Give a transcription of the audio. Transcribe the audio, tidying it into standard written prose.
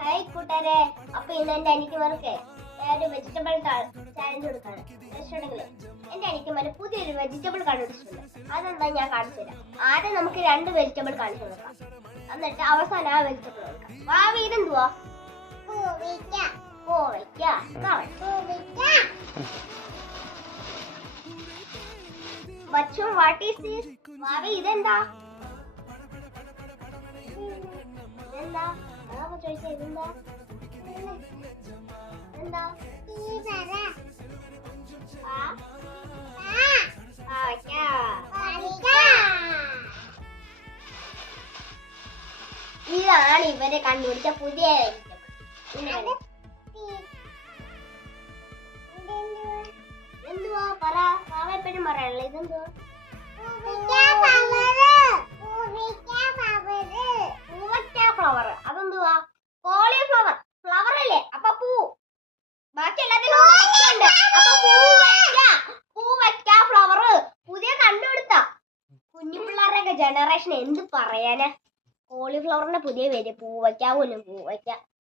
Hi കൂട്ടുകാരെ, അപ്പൊ ഇന്ന് എന്റെ അനിയത്തിമാർക്ക് ഒരു വെജിറ്റബിൾ ചാലഞ്ച് കൊടുക്കാണ്. രക്ഷപ്പെടുന്നില്ലേ? എന്റെ അനിയത്തിമാര് പുതിയൊരു വെജിറ്റബിൾ കണ്ടുപിടിച്ചിട്ടുണ്ട്. അതെന്താ ഞാൻ കാണിച്ചു തരാം. ആദ്യം നമുക്ക് 2 വെജിറ്റബിൾ കാണിച്ചു കൊടുക്കാം, എന്നിട്ട് അവസാനം ആ വെജിറ്റബിൾ കൊടുക്കാം. ഭാവി ഇതെന്തുവാ? Bachu, what is this? Bhavi ഇതെന്താ? ഇതെന്താ? ചോദിച്ചാ ഇതെന്താ? എന്താ? ഇതാണ് ഇവരെ കണ്ടുപിടിച്ച പുതിയ എന്തുവാ? പറ, എപ്പോഴും പറയാനുള്ള ഇതെന്തുവാ? ഫ്ലവർ. അതെന്തുവാ? കോളിഫ്ലവർ. ഫ്ലവർ അല്ലേ? അപ്പൊ പൂ. ബാക്കി എല്ലാത്തിനും ഫ്ലവർ. പുതിയ കണ്ടുപിടുത്ത കുഞ്ഞു പിള്ളേരുടെ ജനറേഷൻ എന്ത് പറയാനാ? കോളിഫ്ലവറിന്റെ പുതിയ പേര് പൂവയ്ക്ക. പൂവയ്ക്ക